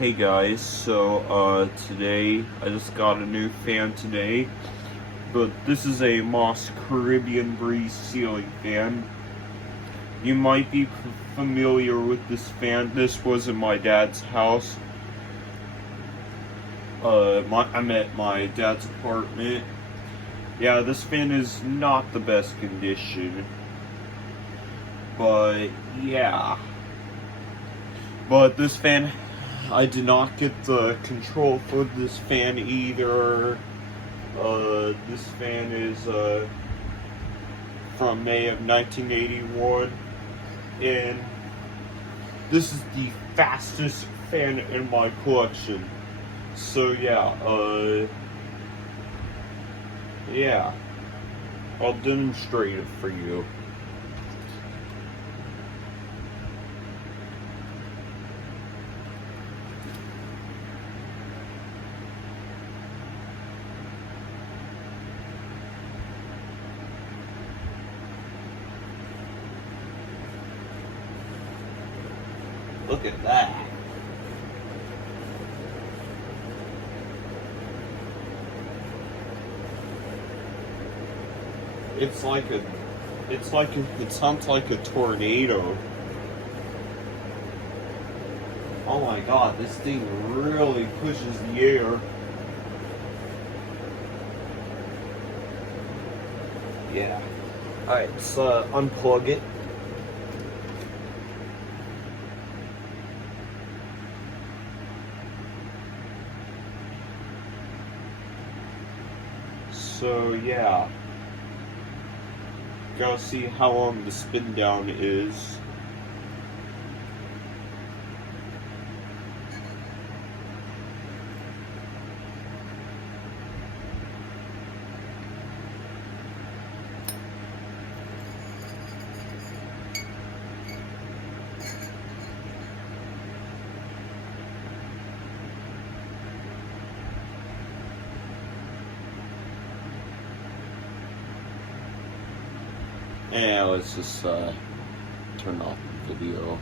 Hey guys, today I just got a new fan today, but this is a Moss Caribbean Breeze ceiling fan. You might be familiar with this fan. This was in my dad's house. I'm at my dad's apartment. Yeah, this fan is not the best condition, but yeah. But this fan, I did not get the control for this fan either. This fan is from May of 1981, and this is the fastest fan in my collection. So yeah, I'll demonstrate it for you. Look at that. It sounds like a tornado. Oh my god, this thing really pushes the air. Yeah. Alright, let's unplug it. So yeah, gotta see how long the spin down is. Yeah, let's just turn off the video.